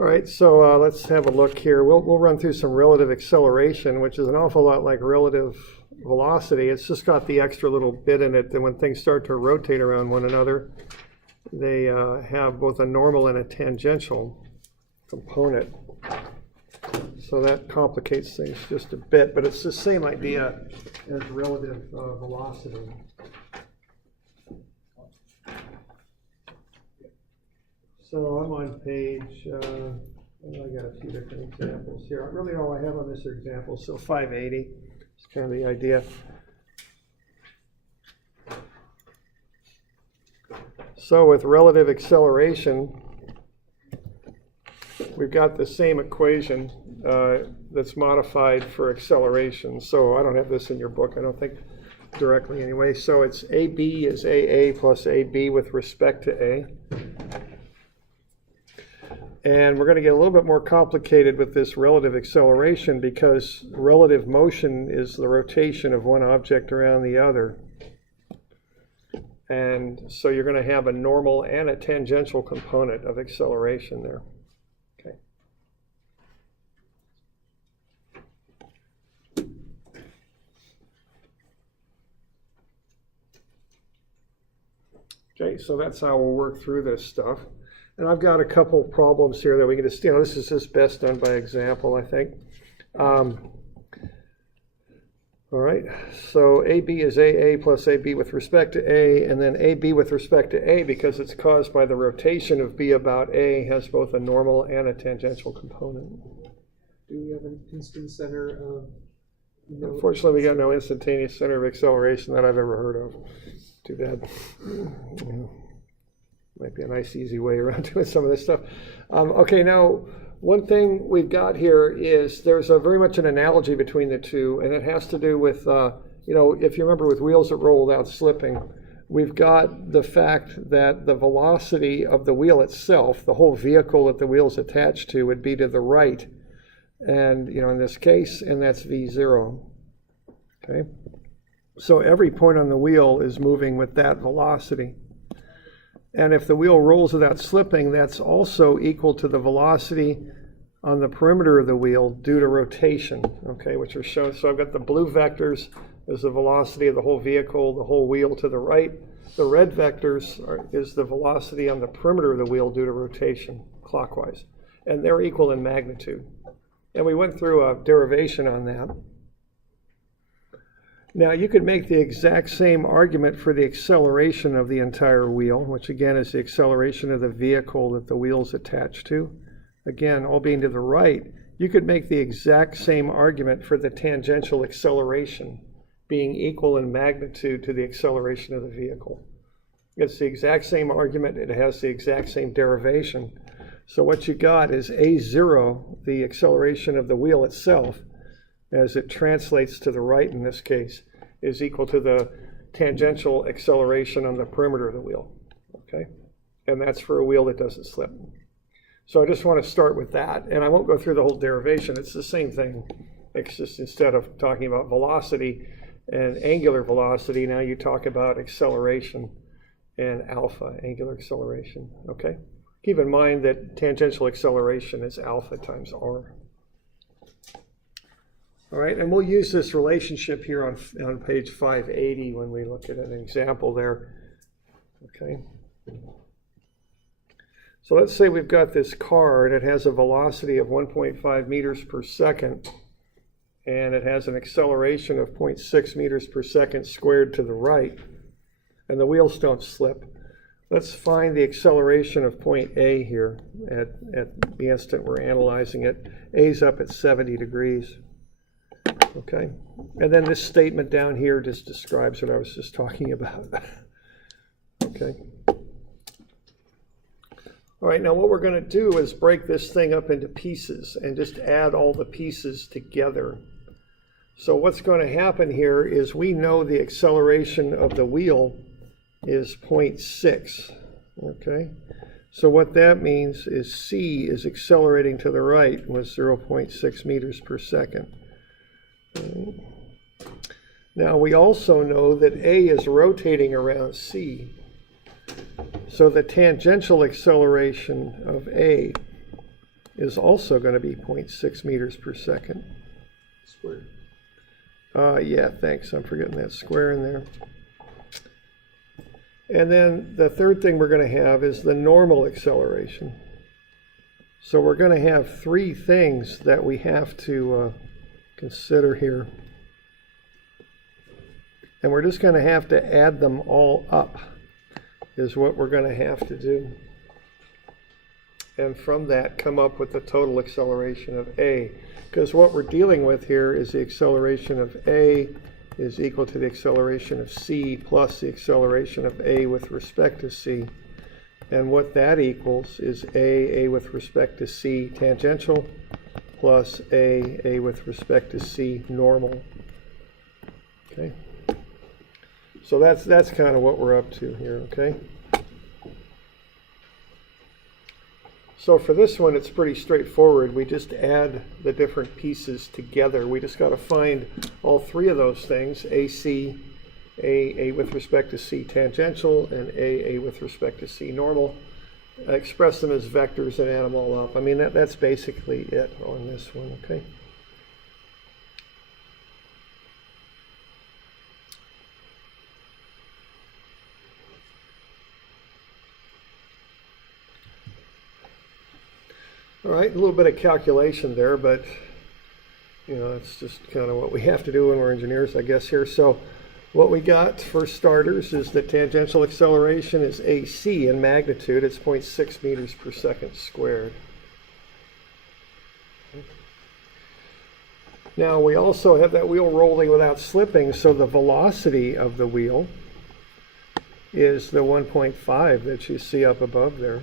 All right, so let's have a look here. We'll run through some relative acceleration, which is an awful lot like relative velocity. It's just got the extra little bit in it that when things start to rotate around one another, they have both a normal and a tangential component. So that complicates things just a bit, but it's the same idea as relative velocity. So I'm on page, I got a few different examples here. Really all I have on this are examples, so 580 is kind of the idea. So with relative acceleration, we've got the same equation that's modified for acceleration. So I don't have this in your book, I don't think directly anyway. So it's AB is AA plus AB with respect to A. And we're going to get a little bit more complicated with this relative acceleration because relative motion is the rotation of one object around the other. And so you're going to have a normal and a tangential component of acceleration there. Okay. Okay, so that's how we'll work through this stuff. And I've got a couple problems here that we can just, this is just best done by example, I think. All right, so AB is AA plus AB with respect to A, and then AB with respect to A, because it's caused by the rotation of B about A, has both a normal and a tangential component. Do we have an instant center of... Unfortunately, we got no instantaneous center of acceleration that I've ever heard of. Too bad. Yeah. Might be a nice, easy way around doing some of this stuff. Okay, now, one thing we've got here is there's a very much an analogy between the two, and it has to do with, if you remember with wheels that roll without slipping, we've got the fact that the velocity of the wheel itself, the whole vehicle that the wheel's attached to, would be to the right, and, in this case, and that's V0. Okay? So every point on the wheel is moving with that velocity. And if the wheel rolls without slipping, that's also equal to the velocity on the perimeter of the wheel due to rotation, okay, which are shown. So I've got the blue vectors as the velocity of the whole vehicle, the whole wheel to the right. The red vectors is the velocity on the perimeter of the wheel due to rotation, clockwise. And they're equal in magnitude. And we went through a derivation on that. Now, you could make the exact same argument for the acceleration of the entire wheel, which again is the acceleration of the vehicle that the wheel's attached to. Again, all being to the right, you could make the exact same argument for the tangential acceleration being equal in magnitude to the acceleration of the vehicle. It's the exact same argument, it has the exact same derivation. So what you got is A0, the acceleration of the wheel itself, as it translates to the right in this case, is equal to the tangential acceleration on the perimeter of the wheel, okay? And that's for a wheel that doesn't slip. So I just want to start with that, and I won't go through the whole derivation. It's the same thing. It's just instead of talking about velocity and angular velocity, now you talk about acceleration and alpha, angular acceleration, okay? Keep in mind that tangential acceleration is alpha times r. All right, and we'll use this relationship here on page 580 when we look at an example there. Okay. So let's say we've got this car and it has a velocity of 1.5 meters per second and it has an acceleration of 0.6 meters per second squared to the right, and the wheels don't slip. Let's find the acceleration of point A here at the instant we're analyzing it. A's up at 70 degrees. Okay, and then this statement down here just describes what I was just talking about. Okay. All right, now what we're going to do is break this thing up into pieces and just add all the pieces together. So what's going to happen here is we know the acceleration of the wheel is 0.6. Okay, so what that means is C is accelerating to the right with 0.6 meters per second. Now we also know that A is rotating around C. So the tangential acceleration of A is also going to be 0.6 meters per second. Squared. Yeah, thanks. I'm forgetting that square in there. And then the third thing we're going to have is the normal acceleration. So we're going to have three things that we have to consider here. And we're just going to have to add them all up, is what we're going to have to do. And from that, come up with the total acceleration of A. Because what we're dealing with here is the acceleration of A is equal to the acceleration of C plus the acceleration of A with respect to C. And what that equals is A with respect to C tangential, plus A with respect to C normal. Okay. So that's kind of what we're up to here, okay? So for this one, it's pretty straightforward. We just add the different pieces together. We just got to find all three of those things, AC, A with respect to C tangential, and A with respect to C normal. Express them as vectors and add them all up. I mean, that's basically it on this one, okay? All right, a little bit of calculation there, but you know, it's just kind of what we have to do when we're engineers, I guess, here. So what we got for starters is the tangential acceleration is AC in magnitude. It's 0.6 meters per second squared. Now we also have that wheel rolling without slipping, so the velocity of the wheel is the 1.5 that you see up above there.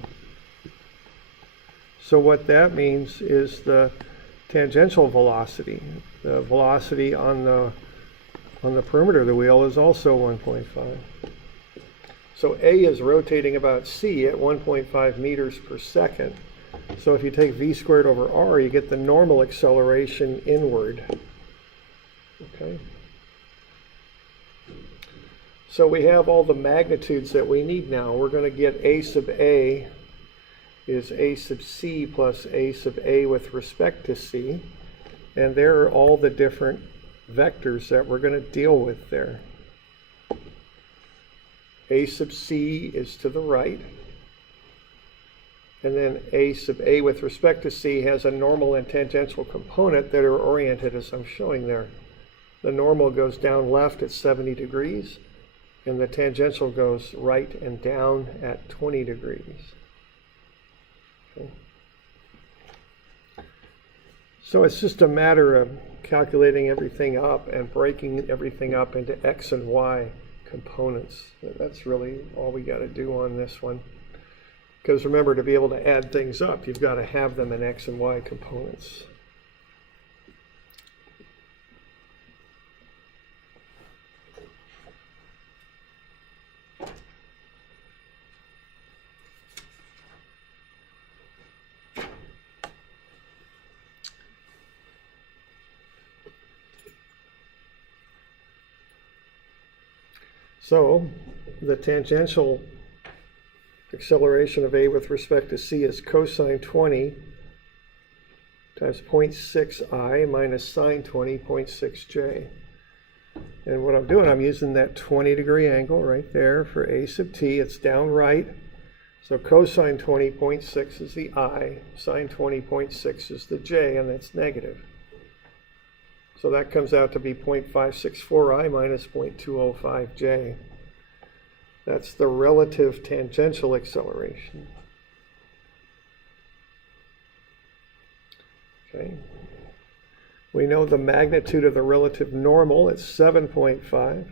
So what that means is the tangential velocity. The velocity on the perimeter of the wheel is also 1.5. So A is rotating about C at 1.5 meters per second. So if you take V squared over R, you get the normal acceleration inward. Okay. So we have all the magnitudes that we need now. We're going to get A sub A is A sub C plus A sub A with respect to C. And there are all the different vectors that we're going to deal with there. A sub C is to the right. And then A sub A with respect to C has a normal and tangential component that are oriented as I'm showing there. The normal goes down left at 70 degrees, and the tangential goes right and down at 20 degrees. Okay. So it's just a matter of calculating everything up and breaking everything up into X and Y components. That's really all we got to do on this one. Because remember, to be able to add things up, you've got to have them in X and Y components. So the tangential acceleration of A with respect to C is cosine 20 times 0.6I minus sine 20, 0.6J. And what I'm doing, I'm using that 20-degree angle right there for A sub t. It's down right. So cosine 20, 0.6 is the I, sine 20, 0.6 is the J, and that's negative. So that comes out to be 0.564I minus 0.205J. That's the relative tangential acceleration. Okay. We know the magnitude of the relative normal, it's 7.5.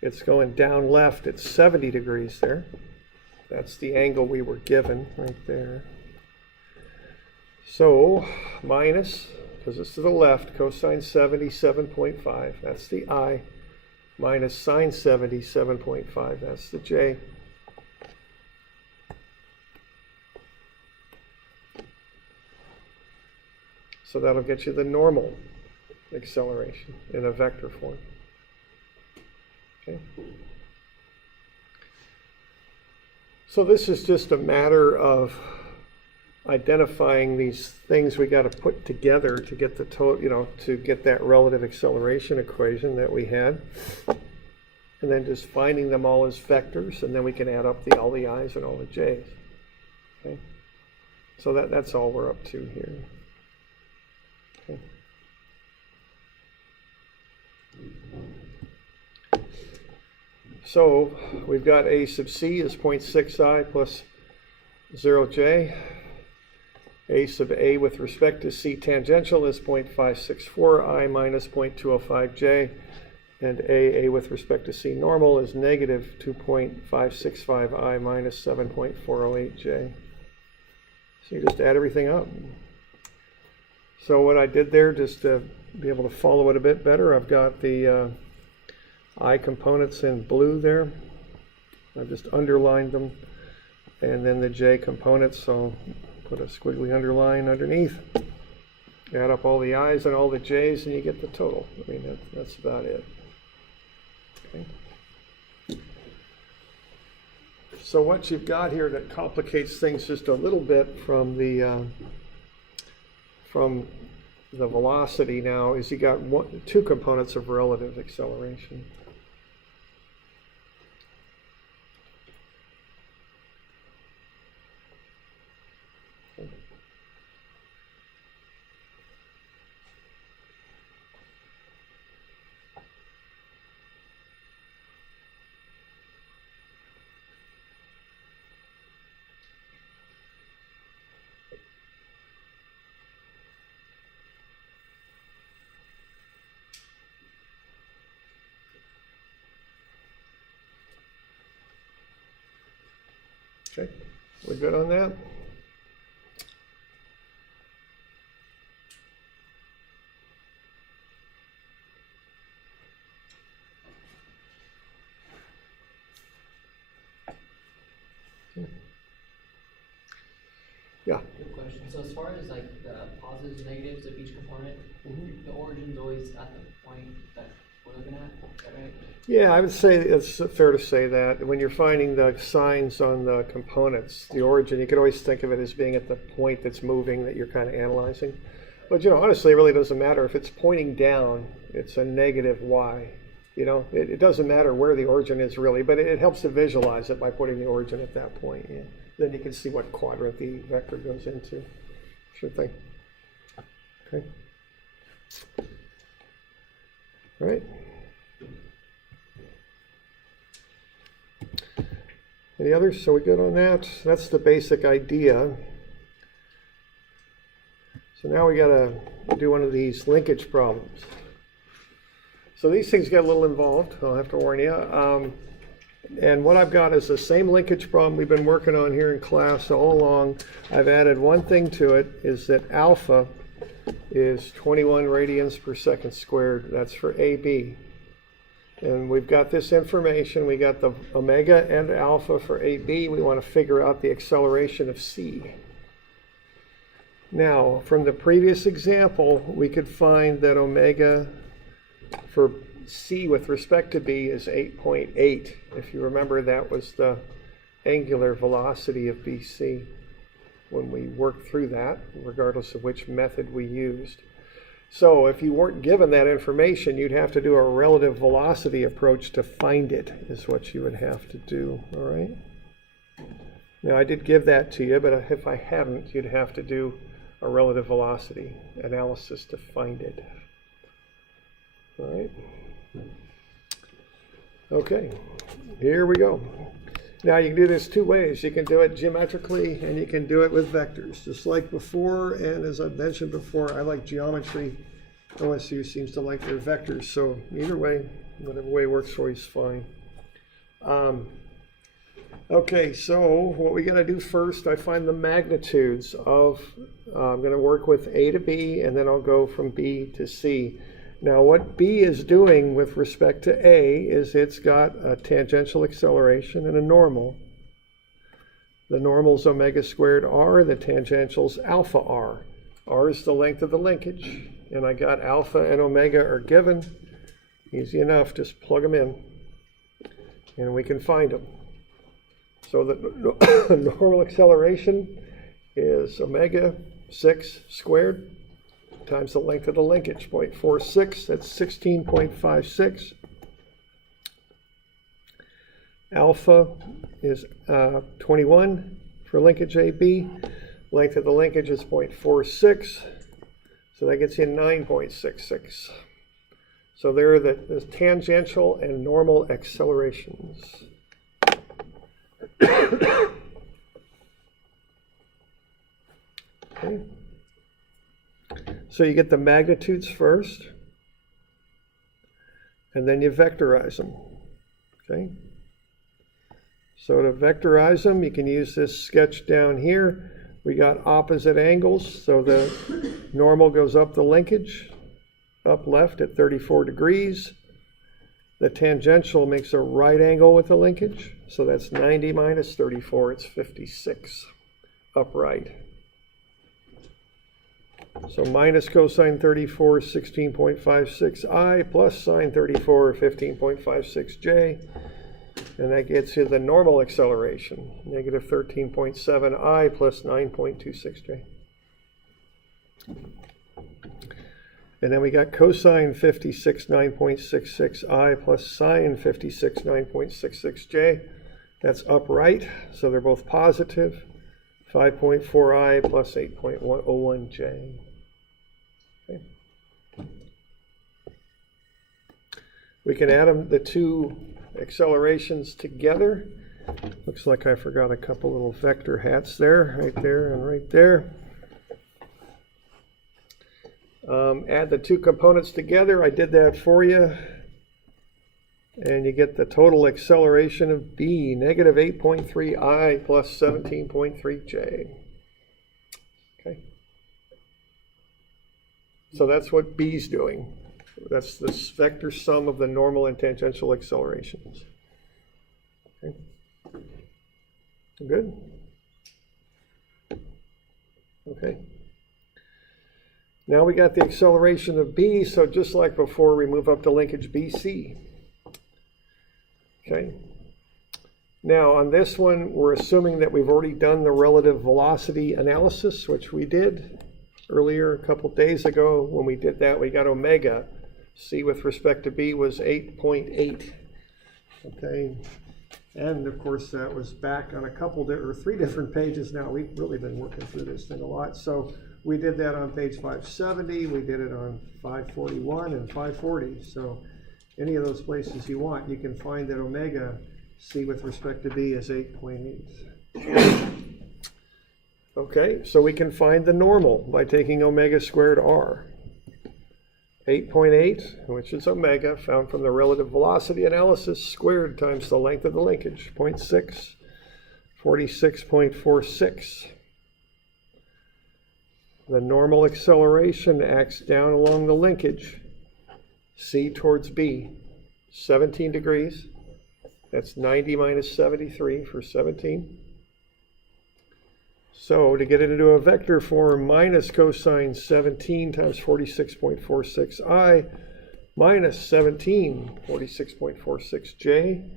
It's going down left at 70 degrees there. That's the angle we were given right there. So minus, because it's to the left, cosine 70, 7.5. That's the I. Minus sine 70, 7.5. That's the J. So that'll get you the normal acceleration in a vector form. Okay. So this is just a matter of identifying these things we got to put together to get the total, to get that relative acceleration equation that we had. And then just finding them all as vectors, and then we can add up all the i's and all the j's. Okay? So that's all we're up to here. Okay. So we've got a sub c is 0.6i plus 0j. A sub a with respect to c tangential is 0.564i minus 0.205j. And a with respect to c normal is negative 2.565i minus 7.408j. So you just add everything up. So what I did there, just to be able to follow it a bit better, I've got the I components in blue there. I've just underlined them. And then the j components, so put a squiggly underline underneath. Add up all the i's and all the j's and you get the total. I mean, that's about it. Okay. So what you've got here that complicates things just a little bit from the velocity now is you got two components of relative acceleration. Okay, we're good on that? Yeah. Good question. So as far as like the positives and negatives of each component, the origin's always at the point that we're looking at, is that right? Yeah, I would say it's fair to say that when you're finding the signs on the components, the origin, you could always think of it as being at the point that's moving that you're kind of analyzing. But honestly, it really doesn't matter. If it's pointing down, it's a negative y. It doesn't matter where the origin is really, but it helps to visualize it by putting the origin at that point. Yeah. Then you can see what quadrant the vector goes into. Sure thing. Okay. All right. Any others? So we good on that? That's the basic idea. So now we got to do one of these linkage problems. So these things get a little involved, I'll have to warn you. And what I've got is the same linkage problem we've been working on here in class all along. I've added one thing to it, is that alpha is 21 radians per second squared. That's for AB. And we've got this information. We got the omega and alpha for AB. We want to figure out the acceleration of C. Now, from the previous example, we could find that omega for C with respect to B is 8.8. If you remember, that was the angular velocity of BC when we worked through that, regardless of which method we used. So if you weren't given that information, you'd have to do a relative velocity approach to find it, is what you would have to do, all right? Now, I did give that to you, but if I hadn't, you'd have to do a relative velocity analysis to find it. All right? Okay, here we go. Now you can do this two ways. You can do it geometrically and you can do it with vectors. Just like before, and as I've mentioned before, I like geometry. OSU seems to like their vectors. So either way, whatever way works for you is fine. Okay, so what we got to do first, I find the magnitudes of, I'm going to work with A to B and then I'll go from B to C. Now what B is doing with respect to A is it's got a tangential acceleration and a normal. The normal's omega squared r, the tangential's alpha r. R is the length of the linkage, and I got alpha and omega are given. Easy enough, just plug them in, and we can find them. So the normal acceleration is omega 6 squared times the length of the linkage, 0.46, that's 16.56. Alpha is 21 for linkage AB. Length of the linkage is 0.46, so that gets you 9.66. So there are the tangential and normal accelerations. Okay. So you get the magnitudes first, and then you vectorize them. Okay. So to vectorize them, you can use this sketch down here. We got opposite angles, so the normal goes up the linkage, up left at 34 degrees. The tangential makes a right angle with the linkage, so that's 90 minus 34, it's 56, upright. So minus cosine 34, 16.56i, plus sine 34, 15.56j. And that gets you the normal acceleration, negative 13.7i plus 9.26j. And then we got cosine 56, 9.66i plus sine 56, 9.66j. That's upright, so they're both positive. 5.4i plus 8.01j. Okay. We can add them, the two accelerations together. Looks like I forgot a couple little vector hats there, right there and right there. Add the two components together. I did that for you. And you get the total acceleration of B, negative 8.3i plus 17.3j. Okay. So that's what B's doing. That's the vector sum of the normal and tangential accelerations. Okay. Good? Okay. Now we got the acceleration of B, so just like before, we move up to linkage BC. Okay. Now on this one, we're assuming that we've already done the relative velocity analysis, which we did earlier a couple days ago. When we did that, we got omega. C with respect to B was 8.8. Okay. And of course, that was back on a couple or three different pages now. We've really been working through this thing a lot. So we did that on page 570. We did it on 541 and 540. So any of those places you want, you can find that omega C with respect to B is 8.8. Okay, so we can find the normal by taking omega squared r. 8.8, which is omega, found from the relative velocity analysis, squared times the length of the linkage, 0.6, 46.46. The normal acceleration acts down along the linkage, C towards B, 17 degrees. That's 90 minus 73 for 17. So to get it into a vector form, minus cosine 17 times 46.46i minus 17, 46.46j,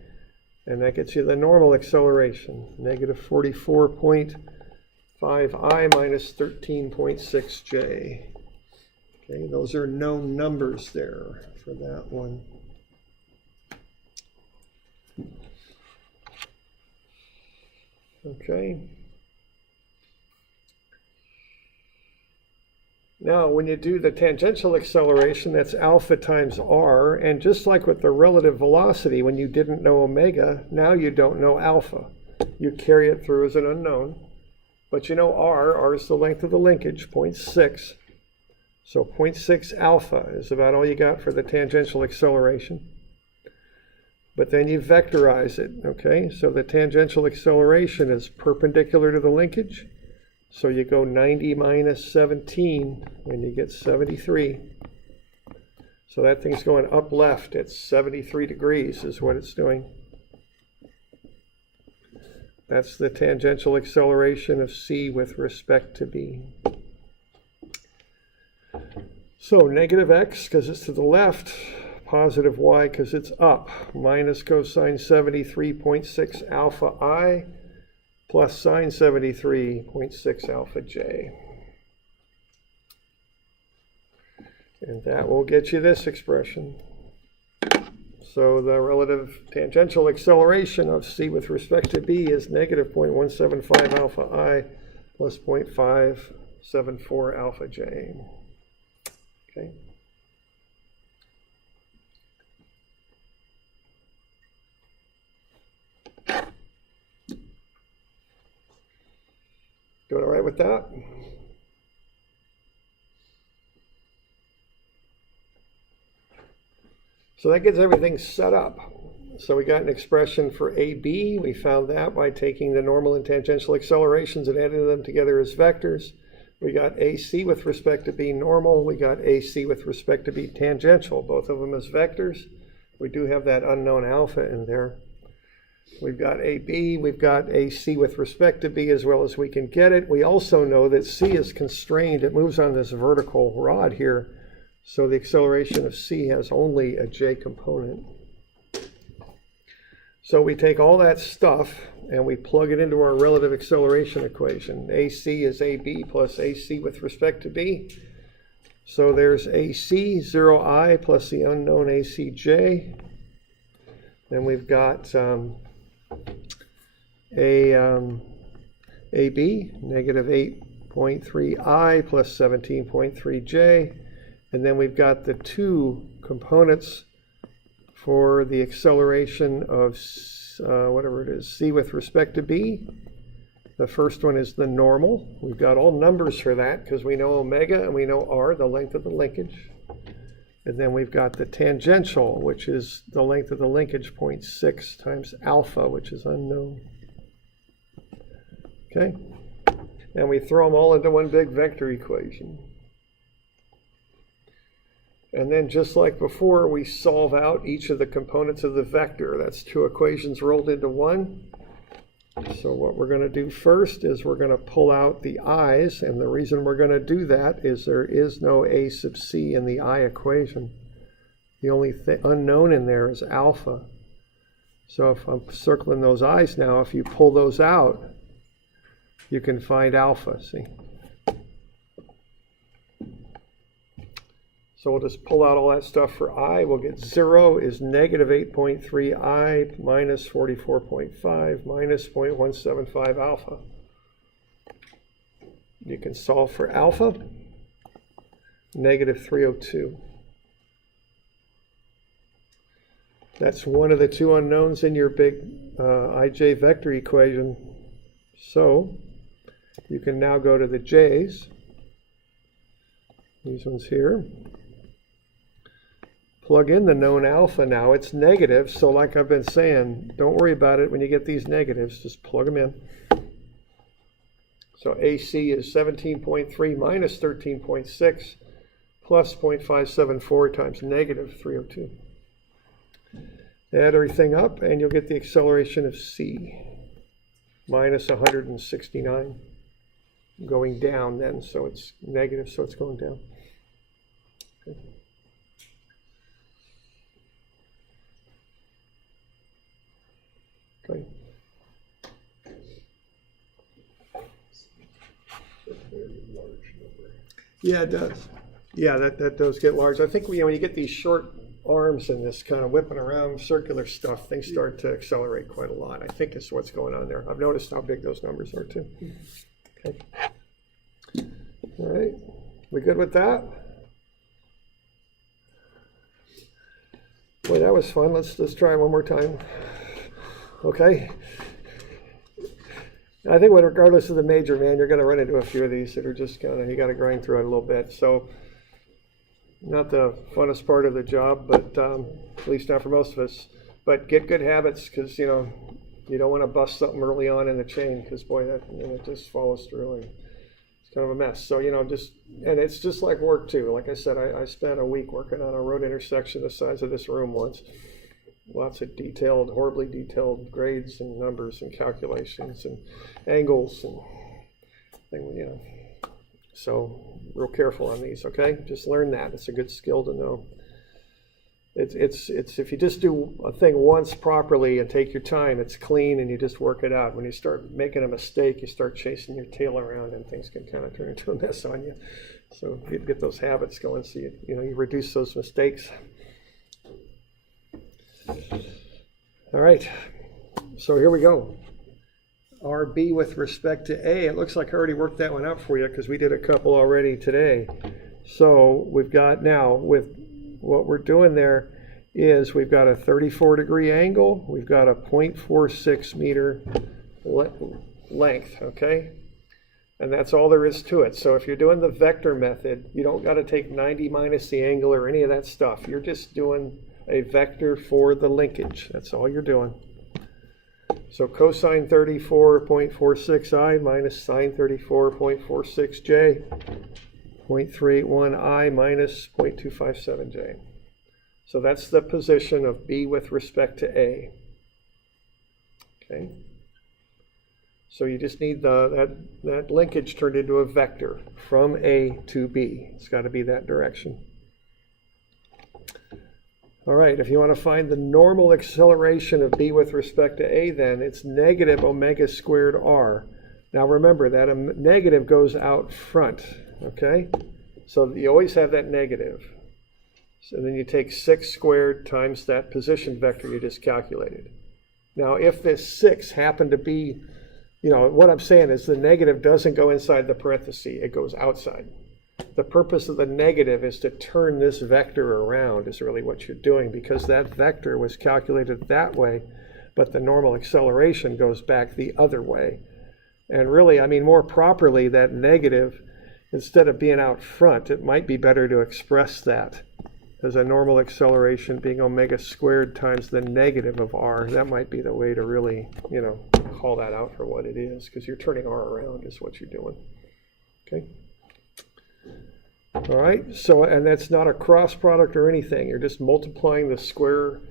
and that gets you the normal acceleration, negative 44.5i minus 13.6j. Okay, those are known numbers there for that one. Okay. Now, when you do the tangential acceleration, that's alpha times r, and just like with the relative velocity, when you didn't know omega, now you don't know alpha. You carry it through as an unknown, but you know r is the length of the linkage, 0.6. So 0.6 alpha is about all you got for the tangential acceleration. But then you vectorize it, okay? So the tangential acceleration is perpendicular to the linkage. So you go 90 minus 17, and you get 73. So that thing's going up left at 73 degrees is what it's doing. That's the tangential acceleration of C with respect to B. So negative x, because it's to the left, positive y, because it's up, minus cosine 73.6 alpha I plus sine 73.6 alpha j. And that will get you this expression. So the relative tangential acceleration of c with respect to b is negative 0.175 alpha I plus 0.574 alpha j. Okay. Doing all right with that? So that gets everything set up. So we got an expression for AB. We found that by taking the normal and tangential accelerations and adding them together as vectors. We got AC with respect to B normal. We got AC with respect to B tangential, both of them as vectors. We do have that unknown alpha in there. We've got AB, we've got AC with respect to B as well as we can get it. We also know that C is constrained. It moves on this vertical rod here. So the acceleration of C has only a J component. So we take all that stuff and we plug it into our relative acceleration equation. AC is AB plus AC with respect to B. So there's AC, 0I, plus the unknown ACJ. Then we've got AB, negative 8.3I plus 17.3J. And then we've got the two components for the acceleration of whatever it is, C with respect to B. The first one is the normal. We've got all numbers for that because we know omega and we know r, the length of the linkage. And then we've got the tangential, which is the length of the linkage, 0.6 times alpha, which is unknown. Okay? And we throw them all into one big vector equation. And then just like before, we solve out each of the components of the vector. That's two equations rolled into one. So what we're going to do first is we're going to pull out the i's, and the reason we're going to do that is there is no a sub c in the I equation. The only unknown in there is alpha. So if I'm circling those i's now, if you pull those out, you can find alpha, see? So we'll just pull out all that stuff for I. We'll get 0 is negative 8.3 I minus 44.5 minus 0.175 alpha. You can solve for alpha, negative 302. That's one of the two unknowns in your big IJ vector equation. So you can now go to the J's. These ones here. Plug in the known alpha now. It's negative, so like I've been saying, don't worry about it when you get these negatives. Just plug them in. So AC is 17.3 minus 13.6 plus 0.574 times negative 302. Add everything up, and you'll get the acceleration of C, minus 169. Going down then, so it's negative, so it's going down. Okay. Okay. Yeah, it does. Yeah, that does get large. I think when you get these short arms and this kind of whipping around circular stuff, things start to accelerate quite a lot. I think is what's going on there. I've noticed how big those numbers are too. Okay. All right. We good with that? Boy, that was fun. Let's try it one more time. Okay. I think regardless of the major, man, you're going to run into a few of these that are just kind of, you got to grind through it a little bit. So not the funnest part of the job, but at least not for most of us. But get good habits, because you don't want to bust something early on in the chain, because boy, it just follows through and it's kind of a mess. So and it's just like work too. Like I said, I spent a week working on a road intersection the size of this room once. Lots of horribly detailed grades and numbers and calculations and angles and things, So real careful on these, okay? Just learn that. It's a good skill to know. It's if you just do a thing once properly and take your time, it's clean and you just work it out. When you start making a mistake, you start chasing your tail around and things can kind of turn into a mess on you. So you get those habits going, so you reduce those mistakes. All right, so here we go. RB with respect to A. It looks like I already worked that one out for you because we did a couple already today. So we've got now, with what we're doing there is we've got a 34-degree angle, we've got a 0.46 meter length, okay? And that's all there is to it. So if you're doing the vector method, you don't got to take 90 minus the angle or any of that stuff. You're just doing a vector for the linkage. That's all you're doing. So cosine 34.46i minus sine 34.46j, 0.381i minus 0.257j. So that's the position of B with respect to A. Okay. So you just need that linkage turned into a vector from A to B. It's got to be that direction. All right, if you want to find the normal acceleration of B with respect to A, then it's negative omega squared r. Now remember that a negative goes out front, okay? So you always have that negative. So then you take 6 squared times that position vector you just calculated. Now if this 6 happened to be, what I'm saying is the negative doesn't go inside the parenthesis, it goes outside. The purpose of the negative is to turn this vector around is really what you're doing, because that vector was calculated that way, but the normal acceleration goes back the other way. And really, more properly, that negative, instead of being out front, it might be better to express that as a normal acceleration being omega squared times the negative of r. That might be the way to really, call that out for what it is, because you're turning r around is what you're doing. Okay? All right, so, and that's not a cross product or anything. You're just multiplying the square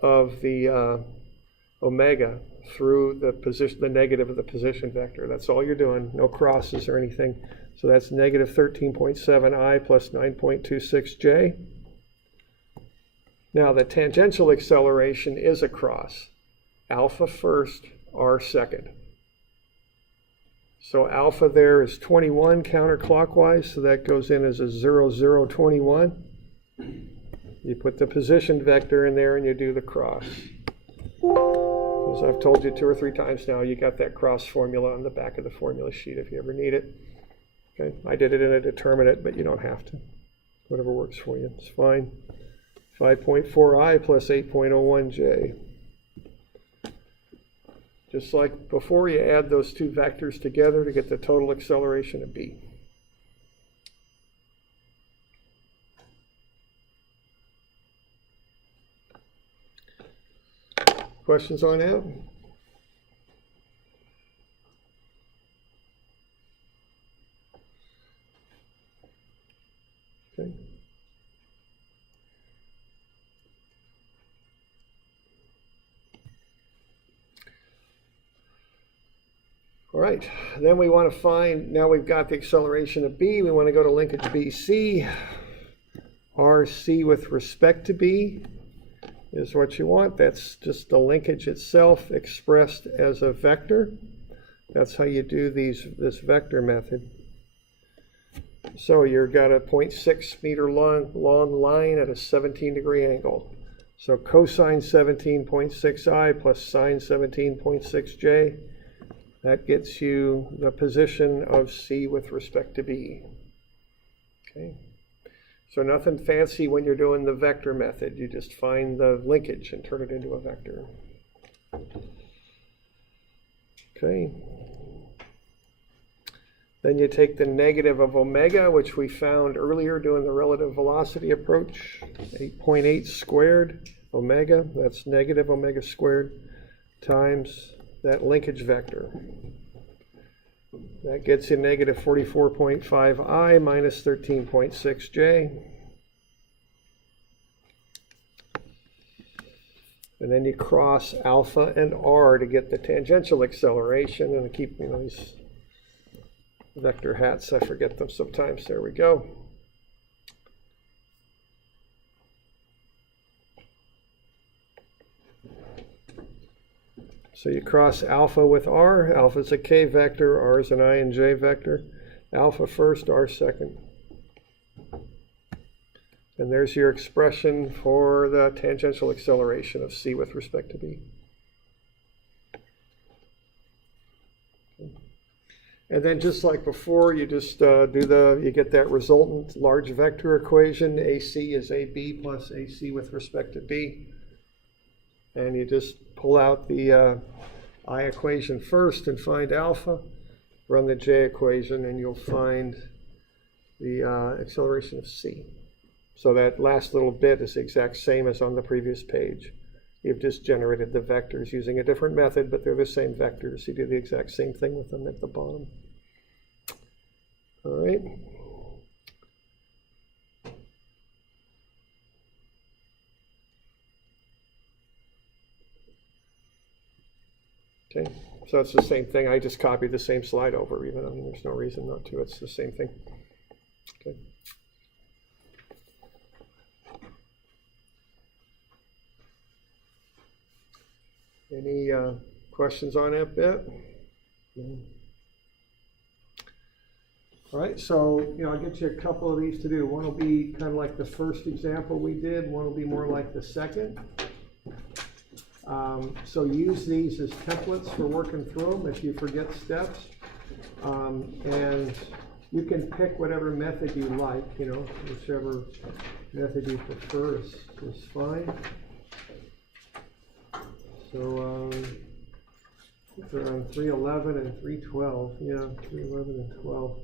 of the omega through the negative of the position vector. That's all you're doing, no crosses or anything. So that's negative 13.7i plus 9.26j. Now the tangential acceleration is a cross. Alpha first, r second. So alpha there is 21 counterclockwise, so that goes in as a 0, 0, 21. You put the position vector in there and you do the cross. As I've told you 2 or 3 times now, you got that cross formula on the back of the formula sheet if you ever need it. Okay, I did it in a determinate, but you don't have to. Whatever works for you, it's fine. 5.4i plus 8.01j. Just like before, you add those 2 vectors together to get the total acceleration of B. Questions on that? Okay. All right, then we want to find, now we've got the acceleration of B, we want to go to linkage BC. RC with respect to B is what you want. That's just the linkage itself expressed as a vector. That's how you do this vector method. So you've got a 0.6 meter long line at a 17-degree angle. So cosine 17.6i plus sine 17.6j. That gets you the position of C with respect to B. Okay. So nothing fancy when you're doing the vector method. You just find the linkage and turn it into a vector. Okay. Then you take the negative of omega, which we found earlier doing the relative velocity approach. 8.8 squared omega, that's negative omega squared, times that linkage vector. That gets you negative 44.5i minus 13.6j. And then you cross alpha and r to get the tangential acceleration. And I keep these vector hats, I forget them sometimes. There we go. So you cross alpha with r. Alpha is a k vector, r is an I and j vector. Alpha first, r second. And there's your expression for the tangential acceleration of c with respect to b. And then just like before, you just you get that resultant large vector equation. AC is AB plus AC with respect to B. And you just pull out the I equation first and find alpha. Run the J equation and you'll find the acceleration of C. So that last little bit is the exact same as on the previous page. You've just generated the vectors using a different method, but they're the same vectors. You do the exact same thing with them at the bottom. All right. Okay, so it's the same thing. I just copied the same slide over, even though there's no reason not to. It's the same thing. Okay. Any questions on that bit? No. All right, so I'll get you a couple of these to do. One will be kind of like the first example we did. One will be more like the second. So use these as templates for working through them if you forget steps. And you can pick whatever method you like, whichever method you prefer is fine. So they're on 311 and 312. Yeah, 311 and 12.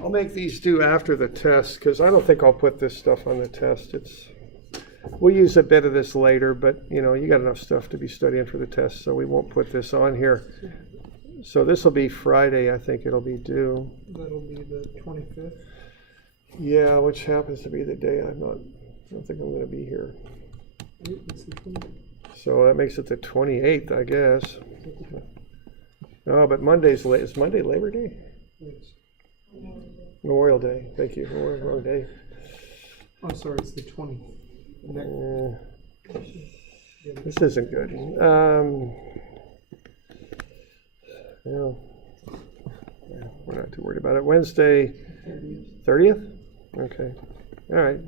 I'll make these do after the test because I don't think I'll put this stuff on the test. We'll use a bit of this later, but you got enough stuff to be studying for the test, so we won't put this on here. So this will be Friday, I think it'll be due. That'll be the 25th. Yeah, which happens to be the day I don't think I'm going to be here. It's the 28th. So that makes it the 28th, I guess. Oh, but is Monday Labor Day? Yes. Memorial Day. Thank you. Memorial Day. I'm sorry, it's the 20th. This isn't good. We're not too worried about it. Wednesday, 30th? Okay. All right.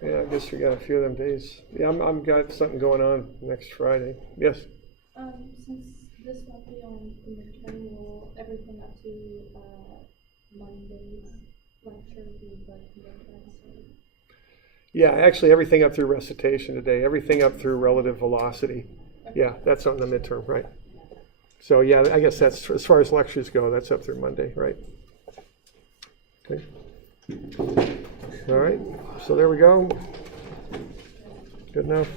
Yeah, I guess we got a few of them days. Yeah, I'm got something going on next Friday. Yes? Since this won't be on the midterm, will everything up to Monday's lecture be like midterm? Yeah, actually everything up through recitation today, everything up through relative velocity. Okay. Yeah, that's on the midterm, right? So yeah, I guess that's, as far as lectures go, that's up through Monday, right? Okay. All right, so there we go. Good enough.